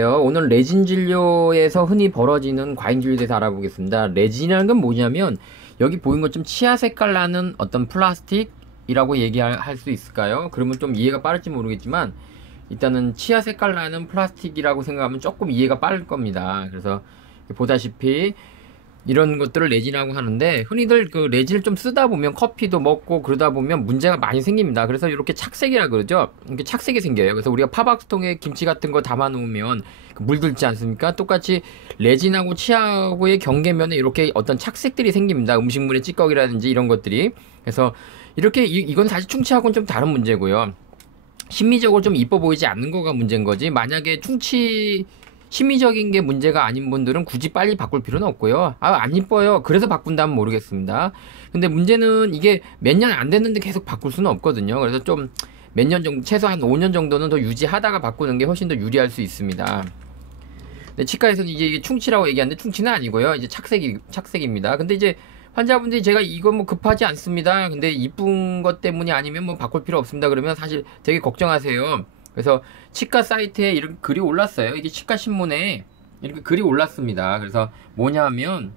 오늘 레진 진료에서 흔히 벌어지는 과잉 진료에 대해서 알아보겠습니다. 레진이라는 건 뭐냐면 여기 보이는 것좀 치아 색깔 나는 어떤 플라스틱이라고 얘기할 수 있을까요? 그러면 좀 이해가 빠를지 모르겠지만 일단은 치아 색깔 나는 플라스틱이라고 생각하면 조금 이해가 빠를 겁니다. 그래서 보다시피 이런 것들을 레진이라고 하는데, 흔히들 그 레진을 좀 쓰다 보면 커피도 먹고 그러다 보면 문제가 많이 생깁니다. 그래서 이렇게 착색이라 그러죠. 이렇게 착색이 생겨요. 그래서 우리가 파박스통에 김치 같은 거 담아 놓으면 물들지 않습니까? 똑같이 레진하고 치아하고의 경계면에 이렇게 어떤 착색들이 생깁니다. 음식물의 찌꺼기라든지 이런 것들이. 그래서 이렇게 이건 사실 충치하고는 좀 다른 문제고요. 심미적으로 좀 이뻐 보이지 않는 거가 문제인 거지, 만약에 충치 심미적인 게 문제가 아닌 분들은 굳이 빨리 바꿀 필요는 없고요. 안 이뻐요, 그래서 바꾼다면 모르겠습니다. 근데 문제는 이게 몇 년 안 됐는데 계속 바꿀 수는 없거든요. 그래서 좀 몇 년 정도, 최소한 5년 정도는 더 유지하다가 바꾸는 게 훨씬 더 유리할 수 있습니다. 근데 치과에서는 이게 충치라고 얘기하는데 충치는 아니고요, 이제 착색입니다. 근데 이제 환자분들이 제가 이거 뭐 급하지 않습니다, 근데 이쁜 것 때문이 아니면 뭐 바꿀 필요 없습니다, 그러면 사실 되게 걱정하세요. 그래서 치과 사이트에 이렇게 글이 올랐어요. 이게 치과 신문에 이렇게 글이 올랐습니다. 그래서 뭐냐면,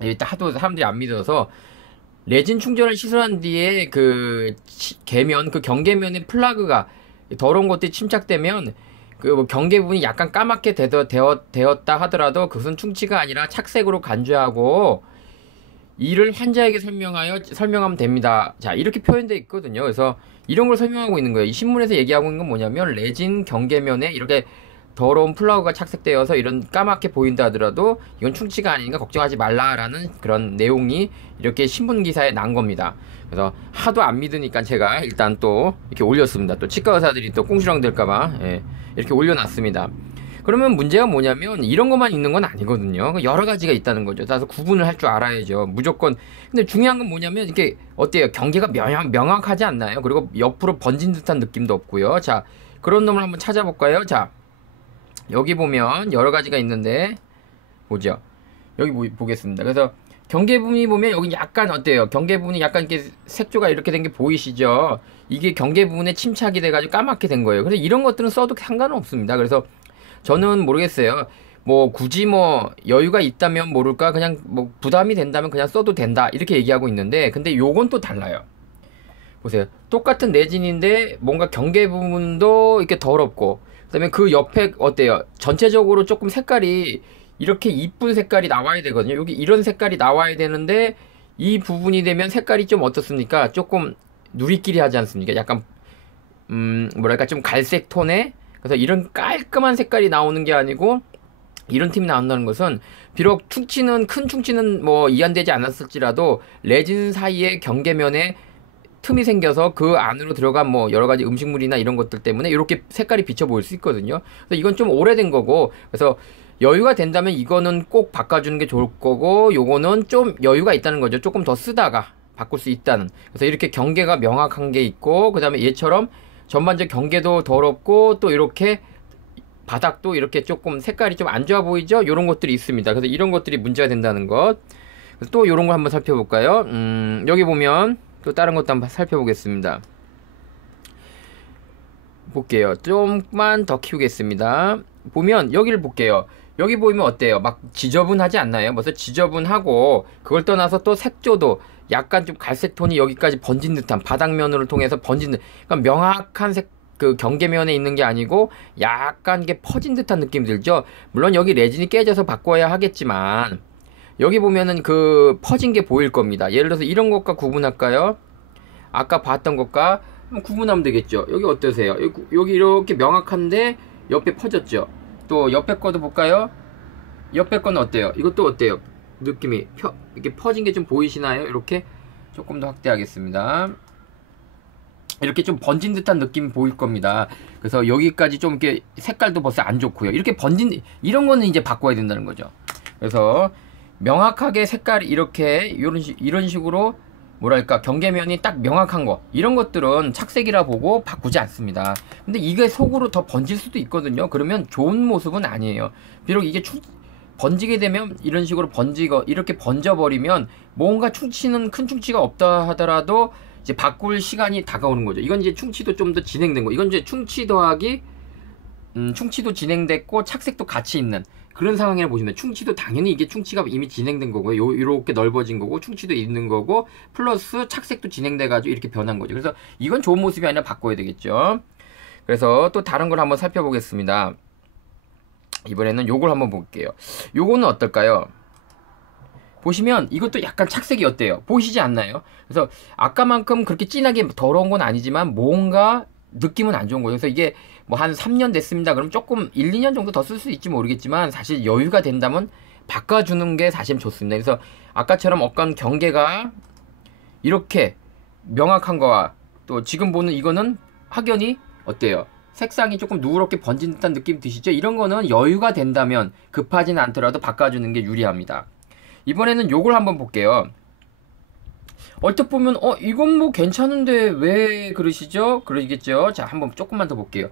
일단 하도 사람들이 안 믿어서 레진 충전을 시술한 뒤에 그 계면, 그 경계면에 플라그가 더러운 것들이 침착되면 그 경계 부분이 약간 까맣게 되었다 하더라도 그것은 충치가 아니라 착색으로 간주하고 이를 환자에게 설명하면 됩니다. 자, 이렇게 표현되어 있거든요. 그래서 이런 걸 설명하고 있는 거예요. 이 신문에서 얘기하고 있는 건 뭐냐면, 레진 경계면에 이렇게 더러운 플라그가 착색되어서 이런 까맣게 보인다 하더라도 이건 충치가 아니니까 걱정하지 말라라는 그런 내용이 이렇게 신문 기사에 난 겁니다. 그래서 하도 안 믿으니까 제가 일단 또 이렇게 올렸습니다. 또 치과 의사들이 또 꽁시렁 될까봐 이렇게 올려놨습니다. 그러면 문제가 뭐냐면 이런 것만 있는 건 아니거든요. 여러 가지가 있다는 거죠. 그래서 구분을 할 줄 알아야죠, 무조건. 근데 중요한 건 뭐냐면 이게 어때요? 경계가 명확하지 않나요? 그리고 옆으로 번진 듯한 느낌도 없고요. 자, 그런 놈을 한번 찾아볼까요? 자, 여기 보면 여러 가지가 있는데 보죠. 여기 보겠습니다. 그래서 경계 부분이 보면 여기 약간 어때요? 경계 부분이 약간 이렇게 색조가 이렇게 된 게 보이시죠? 이게 경계 부분에 침착이 돼가지고 까맣게 된 거예요. 그래서 이런 것들은 써도 상관은 없습니다. 그래서 저는 모르겠어요. 뭐 굳이 뭐 여유가 있다면 모를까, 그냥 뭐 부담이 된다면 그냥 써도 된다, 이렇게 얘기하고 있는데, 근데 요건 또 달라요. 보세요. 똑같은 레진인데 뭔가 경계 부분도 이렇게 더럽고, 그다음에 그 옆에 어때요? 전체적으로 조금 색깔이 이렇게 이쁜 색깔이 나와야 되거든요. 여기 이런 색깔이 나와야 되는데 이 부분이 되면 색깔이 좀 어떻습니까? 조금 누리끼리 하지 않습니까? 약간 뭐랄까 좀 갈색 톤에. 그래서 이런 깔끔한 색깔이 나오는 게 아니고 이런 틈이 나온다는 것은, 비록 큰 충치는 뭐 이완되지 않았을지라도 레진 사이의 경계면에 틈이 생겨서 그 안으로 들어간 뭐 여러 가지 음식물이나 이런 것들 때문에 이렇게 색깔이 비쳐 보일 수 있거든요. 그래서 이건 좀 오래된 거고, 그래서 여유가 된다면 이거는 꼭 바꿔주는 게 좋을 거고, 요거는 좀 여유가 있다는 거죠. 조금 더 쓰다가 바꿀 수 있다는. 그래서 이렇게 경계가 명확한 게 있고, 그 다음에 얘처럼 전반적 경계도 더럽고, 또 이렇게 바닥도 이렇게 조금 색깔이 좀 안 좋아 보이죠? 요런 것들이 있습니다. 그래서 이런 것들이 문제가 된다는 것. 또 요런 거 한번 살펴볼까요? 여기 보면 또 다른 것도 한번 살펴보겠습니다. 볼게요. 좀만 더 키우겠습니다. 보면 여기를 볼게요. 여기 보이면 어때요? 막 지저분하지 않나요? 벌써 지저분하고, 그걸 떠나서 또 색조도 약간 좀 갈색 톤이 여기까지 번진 듯한, 바닥면을 통해서 번진 듯, 그러니까 명확한 그 경계면에 있는 게 아니고 약간 이게 퍼진 듯한 느낌이 들죠. 물론 여기 레진이 깨져서 바꿔야 하겠지만 여기 보면은 그 퍼진 게 보일 겁니다. 예를 들어서 이런 것과 구분할까요? 아까 봤던 것과 구분하면 되겠죠. 여기 어떠세요? 여기 이렇게 명확한데 옆에 퍼졌죠. 또 옆에 거도 볼까요? 옆에 거는 어때요? 이것도 어때요? 느낌이 이렇게 퍼진 게 좀 보이시나요? 이렇게 조금 더 확대하겠습니다. 이렇게 좀 번진 듯한 느낌이 보일 겁니다. 그래서 여기까지 좀 이렇게 색깔도 벌써 안 좋고요. 이렇게 번진, 이런 거는 이제 바꿔야 된다는 거죠. 그래서 명확하게 색깔이 이렇게 이런 식으로 뭐랄까 경계면이 딱 명확한 거, 이런 것들은 착색이라 보고 바꾸지 않습니다. 근데 이게 속으로 더 번질 수도 있거든요. 그러면 좋은 모습은 아니에요. 비록 이게 번지게 되면 이런 식으로 이렇게 번져버리면 뭔가 큰 충치가 없다 하더라도 이제 바꿀 시간이 다가오는 거죠. 이건 이제 충치도 좀 더 진행된 거. 이건 이제 충치 더하기 충치도 진행됐고 착색도 같이 있는 그런 상황이라 보시면, 충치도 당연히 이게 충치가 이미 진행된 거고요. 요렇게 넓어진 거고 충치도 있는 거고 플러스 착색도 진행돼 가지고 이렇게 변한 거죠. 그래서 이건 좋은 모습이 아니라 바꿔야 되겠죠. 그래서 또 다른 걸 한번 살펴보겠습니다. 이번에는 요걸 한번 볼게요. 요거는 어떨까요? 보시면 이것도 약간 착색이 어때요? 보이시지 않나요? 그래서 아까만큼 그렇게 진하게 더러운 건 아니지만 뭔가 느낌은 안 좋은 거예요. 그래서 이게 뭐 한 3년 됐습니다. 그럼 조금 1, 2년 정도 더 쓸 수 있지 모르겠지만 사실 여유가 된다면 바꿔주는 게 사실 좋습니다. 그래서 아까처럼 어떤 경계가 이렇게 명확한 거와 또 지금 보는 이거는 확연히 어때요? 색상이 조금 누렇게 번진 듯한 느낌 드시죠? 이런 거는 여유가 된다면 급하진 않더라도 바꿔주는 게 유리합니다. 이번에는 요걸 한번 볼게요. 얼핏 보면 이건 뭐 괜찮은데 왜 그러시죠? 그러시겠죠? 자, 한번 조금만 더 볼게요.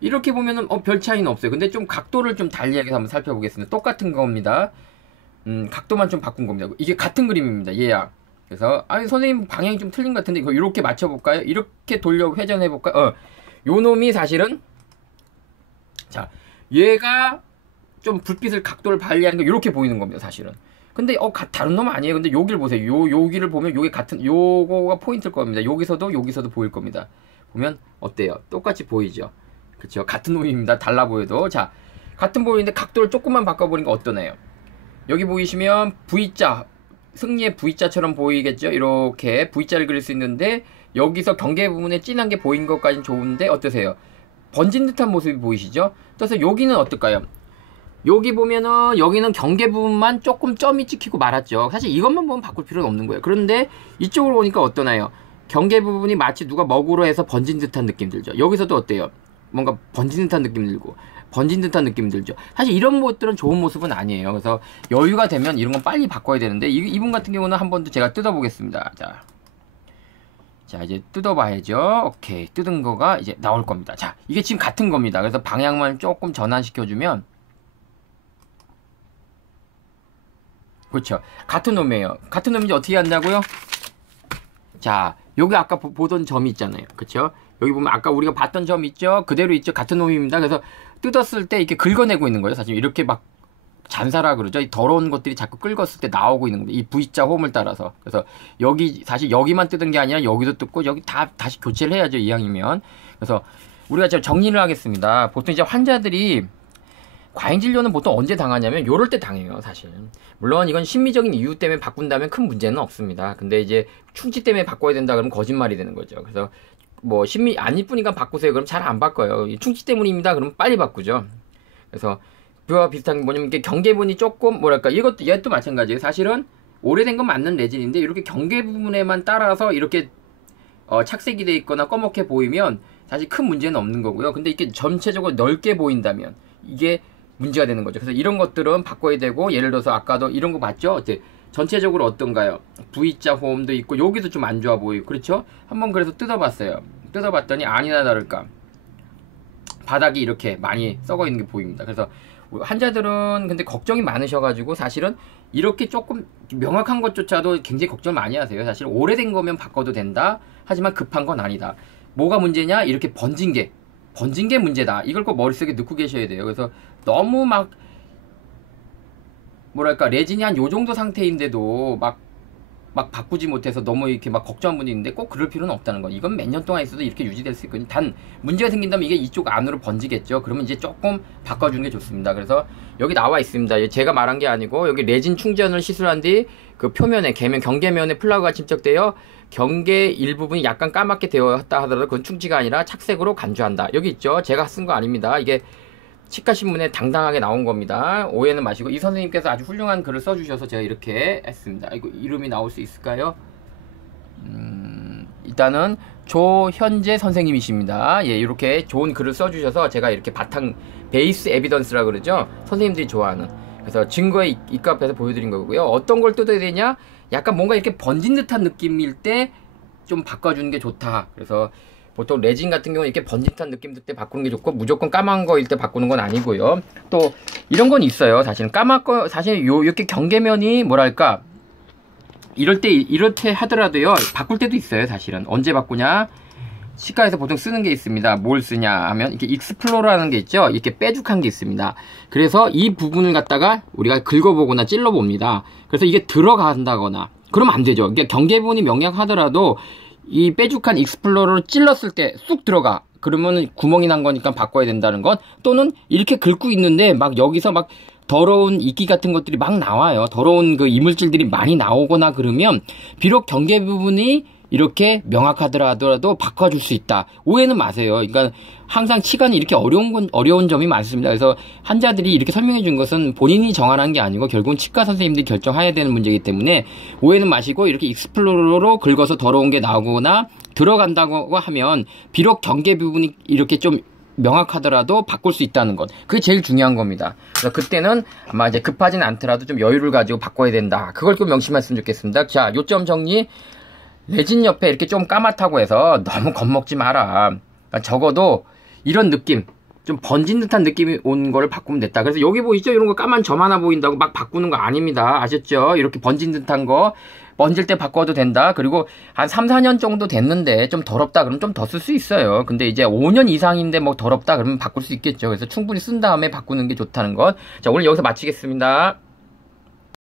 이렇게 보면은 별 차이는 없어요. 근데 좀 각도를 좀 달리하게 한번 살펴보겠습니다. 똑같은 겁니다. 각도만 좀 바꾼 겁니다. 이게 같은 그림입니다. 얘야. 그래서 아니 선생님 방향이 좀 틀린 것 같은데 이거 이렇게 맞춰볼까요? 이렇게 돌려 회전해볼까요? 요 놈이 사실은 자 얘가 좀 불빛을 각도를 발휘하는 게 이렇게 보이는 겁니다. 사실은. 근데 다른 놈 아니에요. 근데 여기를 보세요. 여기를 보면 요게 같은 요거가 포인트일 겁니다. 여기서도 보일 겁니다. 보면 어때요? 똑같이 보이죠? 그쵸? 같은 놈입니다. 달라 보여도. 자, 같은 보이는데 각도를 조금만 바꿔보니까 어떠나요? 여기 보이시면 V자, 승리의 V자처럼 보이겠죠? 이렇게 V자를 그릴 수 있는데 여기서 경계 부분에 진한 게 보인 것까지는 좋은데 어떠세요? 번진 듯한 모습이 보이시죠? 그래서 여기는 어떨까요? 여기 보면은 여기는 경계 부분만 조금 점이 찍히고 말았죠. 사실 이것만 보면 바꿀 필요는 없는 거예요. 그런데 이쪽으로 오니까 어떠나요? 경계 부분이 마치 누가 먹으로 해서 번진 듯한 느낌 들죠. 여기서도 어때요? 뭔가 번진 듯한 느낌 들고 번진 듯한 느낌 들죠. 사실 이런 것들은 좋은 모습은 아니에요. 그래서 여유가 되면 이런 건 빨리 바꿔야 되는데 이분 같은 경우는 한 번 더 제가 뜯어보겠습니다. 자 이제 뜯어봐야죠. 오케이, 뜯은 거가 이제 나올 겁니다. 자, 이게 지금 같은 겁니다. 그래서 방향만 조금 전환시켜주면 그렇죠. 같은 놈이에요. 같은 놈인지 어떻게 한다고요? 자, 여기 아까 보던 점이 있잖아요. 그렇죠? 여기 보면 아까 우리가 봤던 점 있죠? 그대로 있죠? 같은 놈입니다. 그래서 뜯었을 때 이렇게 긁어내고 있는 거예요. 사실 이렇게 막 잔사라 그러죠. 이 더러운 것들이 자꾸 긁었을 때 나오고 있는 겁니다. 이 V자 홈을 따라서. 그래서 여기 사실 여기만 뜯은 게 아니라 여기도 뜯고 여기 다 다시 교체를 해야죠. 이왕이면. 그래서 우리가 지금 정리를 하겠습니다. 보통 이제 환자들이 과잉 진료는 보통 언제 당하냐면 요럴 때 당해요. 사실. 물론 이건 심리적인 이유 때문에 바꾼다면 큰 문제는 없습니다. 근데 이제 충치 때문에 바꿔야 된다 그러면 거짓말이 되는 거죠. 그래서 뭐 안 이쁘니까 바꾸세요. 그럼 잘 안 바꿔요. 충치 때문입니다. 그러면 빨리 바꾸죠. 그래서 그와 비슷한 게 뭐냐면 이게 경계분이 조금 뭐랄까 얘도 마찬가지예요. 사실은 오래된 건 맞는 레진인데 이렇게 경계 부분에만 따라서 이렇게 착색이 돼 있거나 검게 보이면 사실 큰 문제는 없는 거고요. 근데 이게 전체적으로 넓게 보인다면 이게 문제가 되는 거죠. 그래서 이런 것들은 바꿔야 되고, 예를 들어서 아까도 이런 거 봤죠? 전체적으로 어떤가요? V자 호음도 있고 여기도 좀 안 좋아 보이고, 그렇죠? 한번 그래서 뜯어봤어요. 뜯어봤더니 아니나 다를까 바닥이 이렇게 많이 썩어 있는 게 보입니다. 그래서 환자들은 근데 걱정이 많으셔가지고 사실은 이렇게 조금 명확한 것조차도 굉장히 걱정을 많이 하세요. 사실 오래된 거면 바꿔도 된다. 하지만 급한 건 아니다. 뭐가 문제냐? 이렇게 번진 게 문제다. 이걸 꼭 머릿속에 넣고 계셔야 돼요. 그래서 너무 막 뭐랄까 레진이 한 요 정도 상태인데도 막 바꾸지 못해서 너무 이렇게 막 걱정한 분이 있는데 꼭 그럴 필요는 없다는 거. 이건 몇 년 동안 있어도 이렇게 유지될 수 있거든요. 단 문제가 생긴다면 이게 이쪽 안으로 번지겠죠. 그러면 이제 조금 바꿔주는 게 좋습니다. 그래서 여기 나와 있습니다. 제가 말한 게 아니고 여기 레진 충전을 시술한 뒤 그 표면에 경계면에 플라그가 침착되어 경계 일부분이 약간 까맣게 되었다 하더라도 그건 충치가 아니라 착색으로 간주한다. 여기 있죠. 제가 쓴 거 아닙니다. 이게 치과신문에 당당하게 나온 겁니다. 오해는 마시고, 이 선생님께서 아주 훌륭한 글을 써주셔서 제가 이렇게 했습니다. 이거 이름이 나올 수 있을까요? 일단은 조현재 선생님이십니다. 예, 이렇게 좋은 글을 써주셔서 제가 이렇게 베이스 에비던스라 그러죠. 선생님들이 좋아하는. 그래서 증거에 입각해서 보여드린 거고요. 어떤 걸 뜯어야 되냐? 약간 뭔가 이렇게 번진 듯한 느낌일 때 좀 바꿔주는 게 좋다. 그래서 보통 레진 같은 경우는 이렇게 번진 듯한 느낌 들 때 바꾸는 게 좋고, 무조건 까만 거일 때 바꾸는 건 아니고요. 또 이런 건 있어요. 사실은 사실 이렇게 경계면이 뭐랄까 이렇게 하더라도요 바꿀 때도 있어요. 사실은 언제 바꾸냐? 치과에서 보통 쓰는 게 있습니다. 뭘 쓰냐 하면 이렇게 익스플로러라는 게 있죠. 이렇게 빼죽한 게 있습니다. 그래서 이 부분을 갖다가 우리가 긁어보거나 찔러봅니다. 그래서 이게 들어간다거나 그러면 안 되죠. 이게 경계 부분이 명약하더라도 이 빼죽한 익스플로러를 찔렀을 때 쑥 들어가. 그러면 구멍이 난 거니까 바꿔야 된다는 것. 또는 이렇게 긁고 있는데 막 여기서 막 더러운 이끼 같은 것들이 막 나와요. 더러운 그 이물질들이 많이 나오거나 그러면 비록 경계 부분이 이렇게 명확하더라도 바꿔줄 수 있다. 오해는 마세요. 그러니까 항상 치과는 이렇게 어려운 점이 많습니다. 그래서 환자들이 이렇게 설명해 준 것은 본인이 정하는 게 아니고 결국은 치과 선생님들이 결정해야 되는 문제이기 때문에 오해는 마시고 이렇게 익스플로러로 긁어서 더러운 게 나오거나 들어간다고 하면 비록 경계 부분이 이렇게 좀 명확하더라도 바꿀 수 있다는 것. 그게 제일 중요한 겁니다. 그래서 그때는 아마 이제 급하진 않더라도 좀 여유를 가지고 바꿔야 된다. 그걸 좀 명심했으면 좋겠습니다. 자, 요점 정리. 레진 옆에 이렇게 좀 까맣다고 해서 너무 겁먹지 마라. 그러니까 적어도 이런 느낌, 좀 번진 듯한 느낌이 온 거를 바꾸면 됐다. 그래서 여기 보이죠? 이런 거 까만 점 하나 보인다고 막 바꾸는 거 아닙니다. 아셨죠? 이렇게 번진 듯한 거 번질 때 바꿔도 된다. 그리고 한 3, 4년 정도 됐는데 좀 더럽다 그러면 좀 더 쓸 수 있어요. 근데 이제 5년 이상인데 뭐 더럽다 그러면 바꿀 수 있겠죠. 그래서 충분히 쓴 다음에 바꾸는 게 좋다는 것. 자, 오늘 여기서 마치겠습니다.